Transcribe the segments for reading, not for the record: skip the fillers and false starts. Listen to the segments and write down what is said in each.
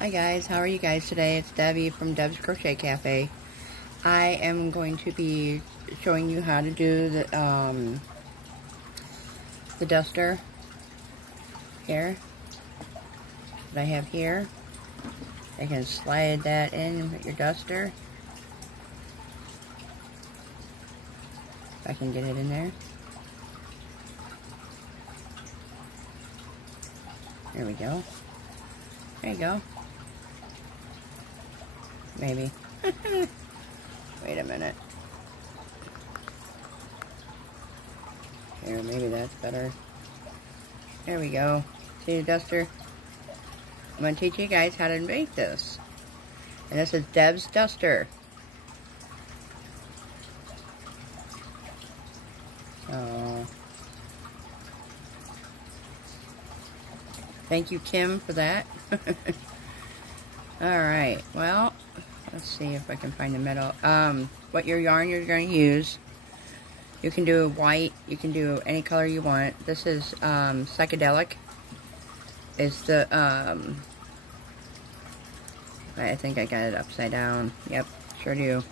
Hi guys, how are you guys today? It's Debbie from Deb's Crochet Cafe. I am going to be showing you how to do the duster here that I have here. I can slide that in with your duster. If I can get it in there. There we go. There you go. Maybe. Wait a minute. Here, maybe that's better. There we go. See the duster? I'm going to teach you guys how to make this. And this is Deb's duster. So, thank you, Kim, for that. Alright, well, let's see if I can find the middle. What your yarn you're going to use. You can do white, you can do any color you want. This is Psychedelic. It's the, I think I got it upside down. Yep, sure do.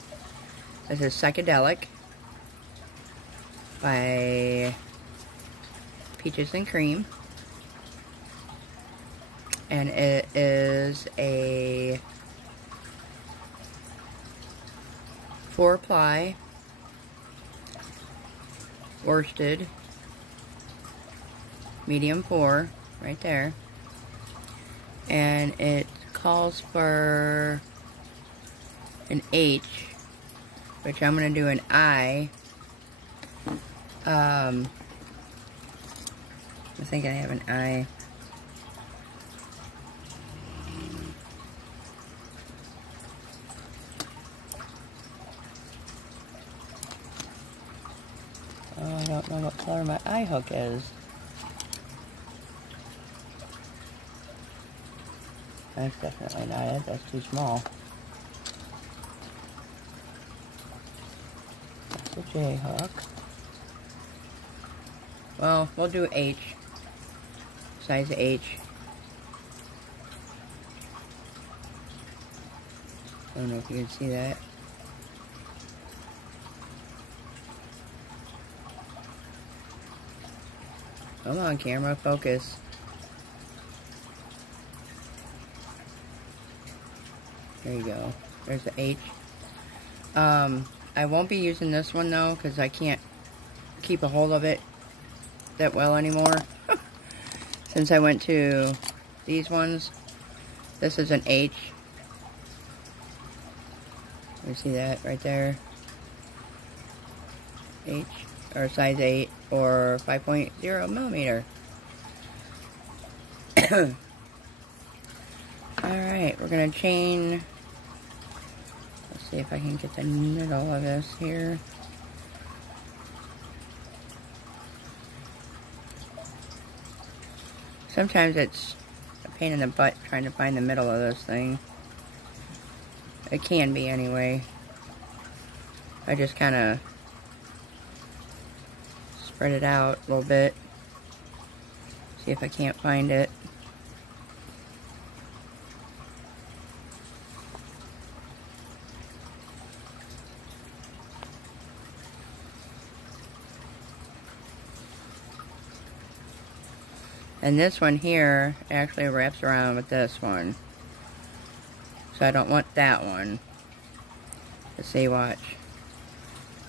This is Psychedelic by Peaches and Cream. And it is a 4-ply worsted, medium 4, right there. And it calls for an H, which I'm going to do an I. I think I have an I. Oh, I don't know what color my eye hook is. That's definitely not it. That's too small. That's a J hook. Well, we'll do H. Size H. I don't know if you can see that. Come on, camera, focus. There you go. There's the H. I won't be using this one though, because I can't keep a hold of it that well anymore. Since I went to these ones. This is an H. You see that right there? H. Or size 8 or 5.0 millimeter. Alright, we're going to chain. Let's see if I can get the middle of this here. Sometimes it's a pain in the butt trying to find the middle of this thing. It can be anyway. I just kind of spread it out a little bit. See if I can't find it. And this one here actually wraps around with this one. So I don't want that one. Let's see, watch.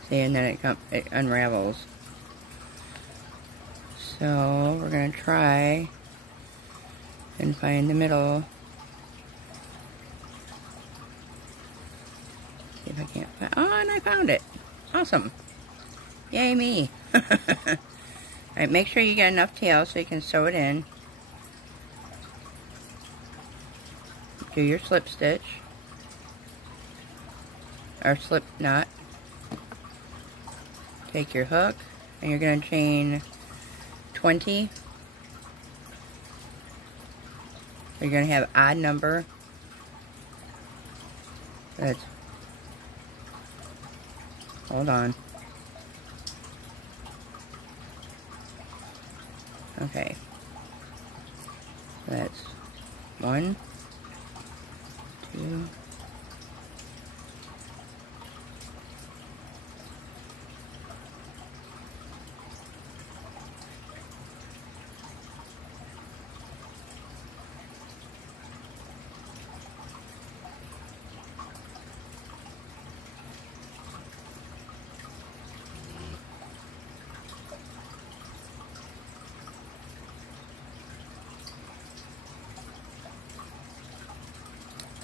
See, and then it unravels. So we're going to try and find the middle. See if I can't find. Oh, and I found it. Awesome. Yay me. Alright, make sure you get enough tail so you can sew it in. Do your slip stitch. Or slip knot. Take your hook and you're going to chain 20. You're going to have odd number. That's, hold on. Okay. That's 1, 2.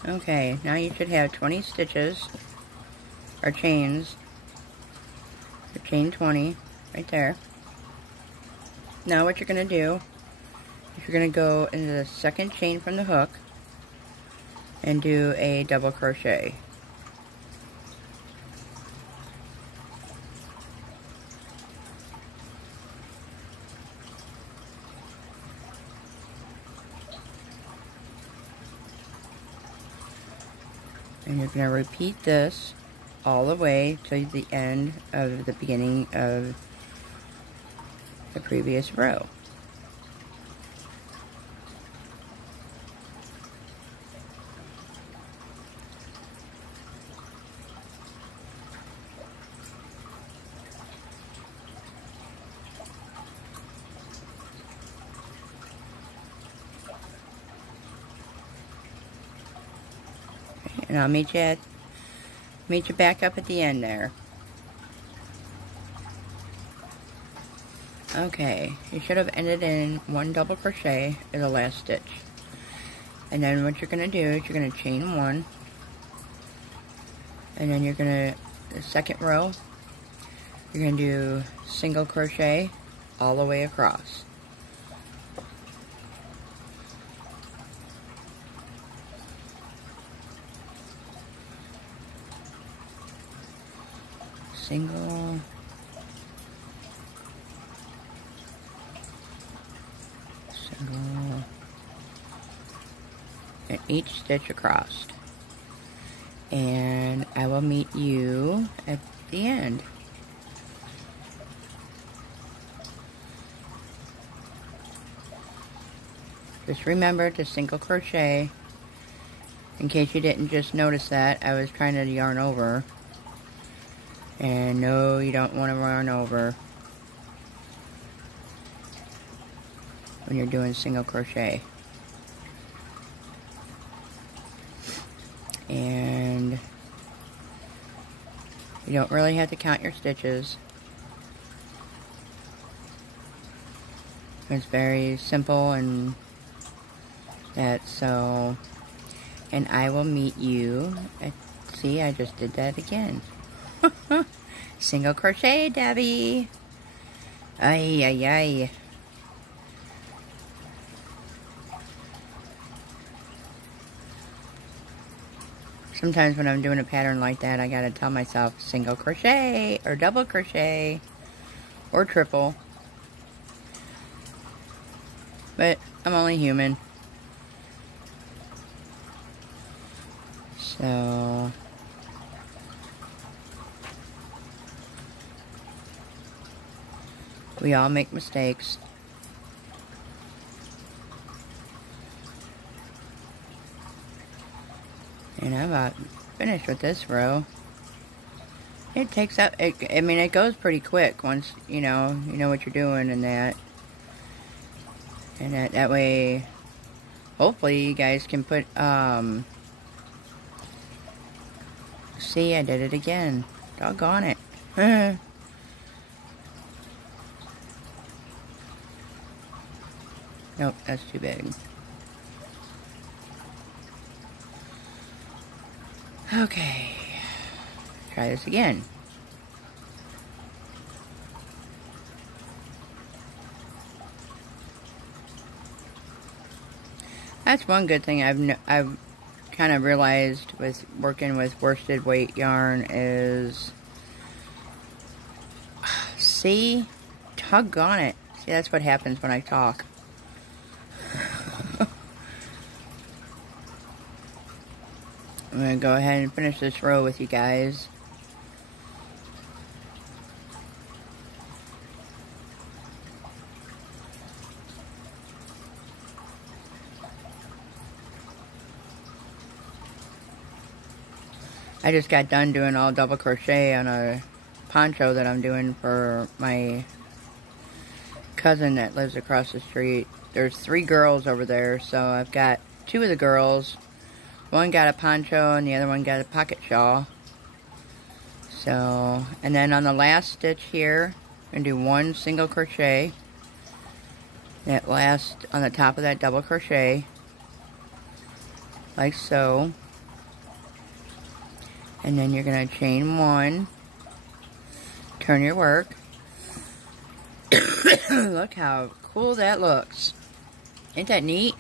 Okay, now you should have 20 stitches, or chains, or chain 20, right there. Now what you're going to do, is you're going to go into the second chain from the hook, and do a double crochet. And you're going to repeat this all the way to the end of the beginning of the previous row. And I'll meet you back up at the end there. Okay, you should have ended in 1 double crochet in the last stitch. And then what you're going to do is you're going to chain 1. And then you're going to, the second row, you're going to do single crochet all the way across. Single, single, and each stitch across. And I will meet you at the end. Just remember to single crochet. In case you didn't just notice that, I was trying to yarn over. And no, you don't want to yarn over when you're doing single crochet. And you don't really have to count your stitches. It's very simple and that, so, and I will meet you at, see, I just did that again. Single crochet, Debbie. Ay, ay, ay. Sometimes when I'm doing a pattern like that, I gotta tell myself single crochet, or double crochet, or triple. But I'm only human. So we all make mistakes. And I'm about finished with this row. It takes up, I mean, it goes pretty quick once, you know what you're doing and that. And that way, hopefully you guys can put, see, I did it again. Doggone it. Nope, that's too big. Okay, try this again. That's one good thing I've kind of realized with working with worsted weight yarn is, see, doggone it. See, that's what happens when I talk. I'm going to go ahead and finish this row with you guys. I just got done doing all double crochet on a poncho that I'm doing for my cousin that lives across the street. There's 3 girls over there, so I've got 2 of the girls. One got a poncho and the other one got a pocket shawl. So, and then on the last stitch here, I'm going to do 1 single crochet. That last, on the top of that double crochet. Like so. And then you're going to chain 1. Turn your work. Look how cool that looks. Ain't that neat?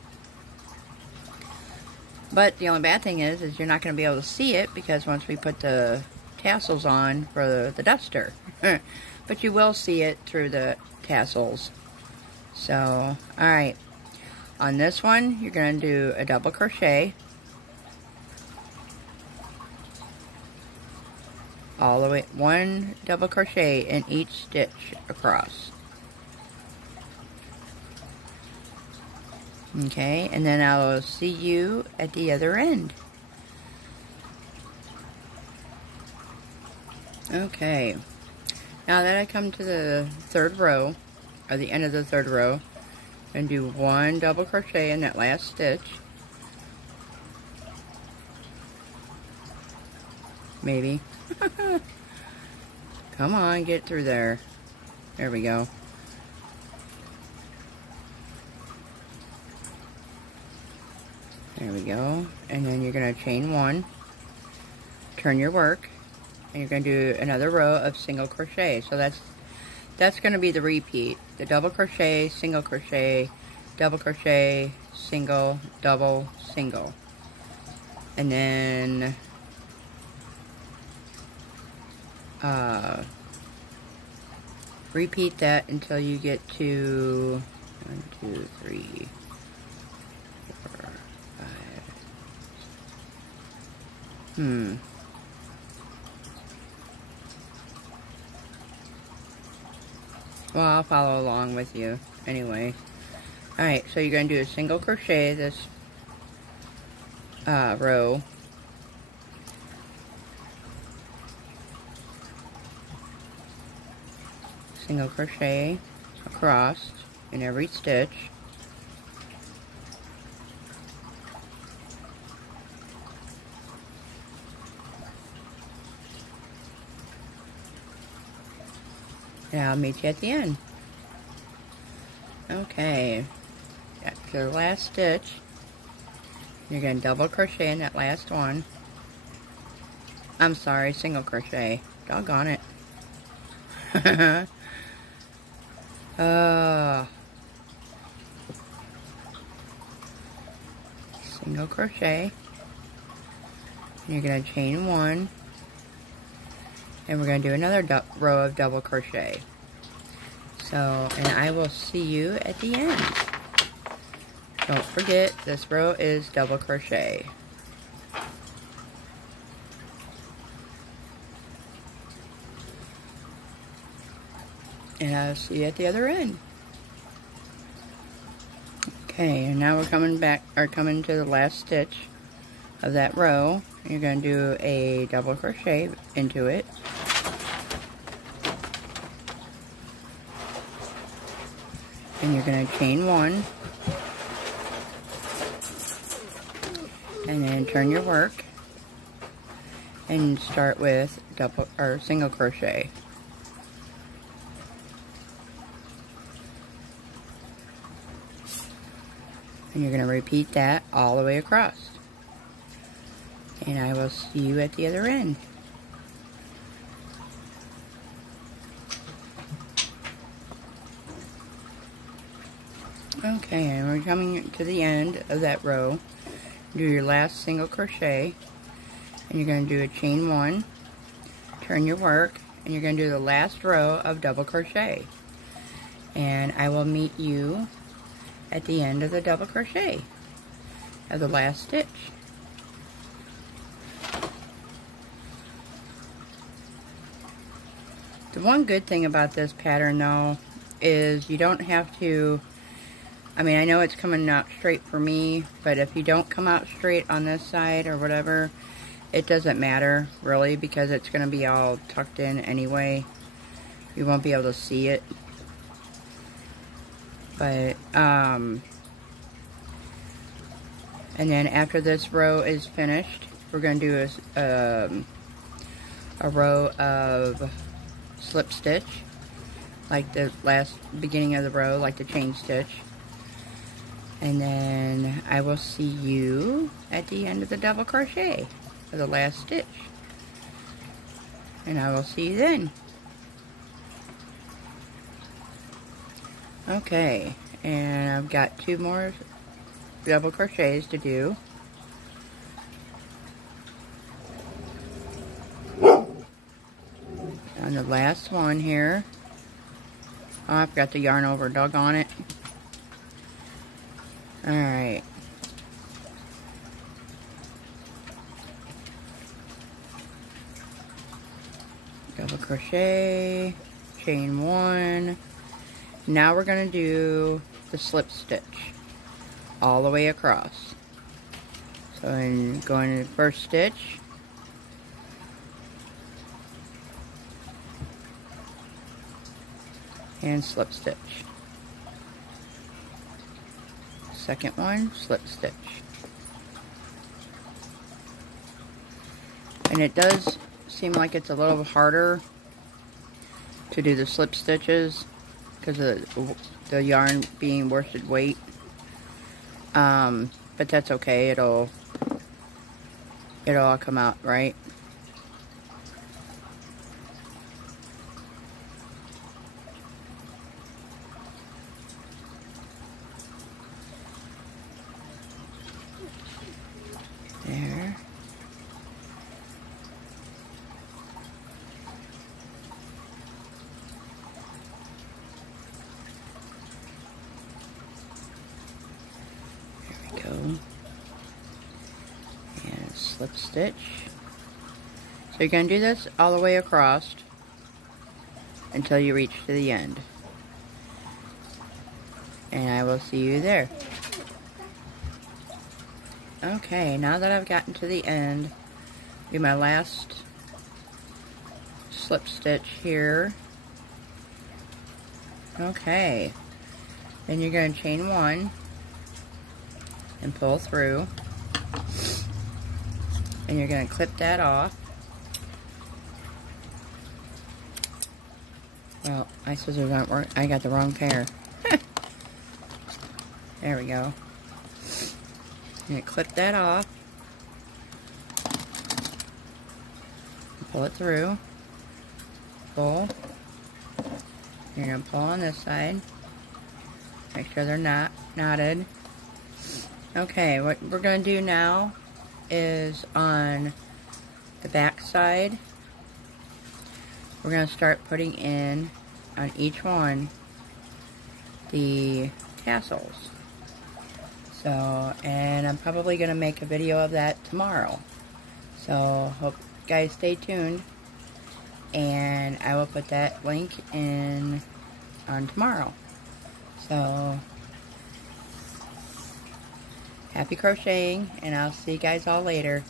But the only bad thing is you're not going to be able to see it because once we put the tassels on for the duster. But you will see it through the tassels. So, alright. On this one, you're going to do a double crochet. All the way, 1 double crochet in each stitch across. Okay, and then I'll see you at the other end. Okay, now that I come to the 3rd row, or the end of the 3rd row, and do 1 double crochet in that last stitch. Maybe. Come on, get through there. There we go. There we go. And then you're going to chain 1, turn your work, and you're going to do another row of single crochet. So that's going to be the repeat. The double crochet, single crochet, double crochet, single, double, single. And then repeat that until you get to 1, 2, 3, 4, 5. Well, I'll follow along with you anyway. Alright, so you're going to do a single crochet this row. Single crochet across in every stitch. And I'll meet you at the end. Okay, after the last stitch, you're going to double crochet in that last one. I'm sorry, single crochet. Doggone it. Single crochet. You're going to chain 1. And we're going to do another row of double crochet. So, and I will see you at the end. Don't forget, this row is double crochet. And I'll see you at the other end. Okay, and now we're coming to the last stitch of that row. You're going to do a double crochet into it. And you're going to chain 1. And then turn your work. And start with double or single crochet. And you're going to repeat that all the way across. And I will see you at the other end. Okay, and we're coming to the end of that row. Do your last single crochet. And you're going to do a chain 1. Turn your work. And you're going to do the last row of double crochet. And I will meet you at the end of the double crochet of the last stitch. The one good thing about this pattern though is you don't have to, I mean, I know it's coming out straight for me, but if you don't come out straight on this side or whatever, it doesn't matter really because it's going to be all tucked in anyway. You won't be able to see it. But, and then after this row is finished, we're going to do a row of slip stitch, like the beginning of the row, like the chain stitch. And then I will see you at the end of the double crochet for the last stitch. And I will see you then. Okay, and I've got 2 more double crochets to do. On the last one here. Oh, I've got the yarn over dug on it. Alright. Double crochet, chain 1. Now we're going to do the slip stitch all the way across. So I'm going to the first stitch. And slip stitch. Second one, slip stitch. And it does seem like it's a little harder to do the slip stitches because of the yarn being worsted weight. But that's okay, it'll all come out right. There. There we go. And slip stitch. So you're going to do this all the way across until you reach to the end. And I will see you there. Okay, now that I've gotten to the end, do my last slip stitch here. Okay, then you're going to chain 1 and pull through, and you're going to clip that off. Well, my scissors aren't working. I got the wrong pair. There we go. You're going to clip that off, pull it through, pull, you're going to pull on this side, make sure they're not knotted. Okay, what we're going to do now is on the back side, we're going to start putting in on each one the tassels. So, and I'm probably going to make a video of that tomorrow. So, hope you guys stay tuned. And I will put that link in on tomorrow. So, happy crocheting, and I'll see you guys all later.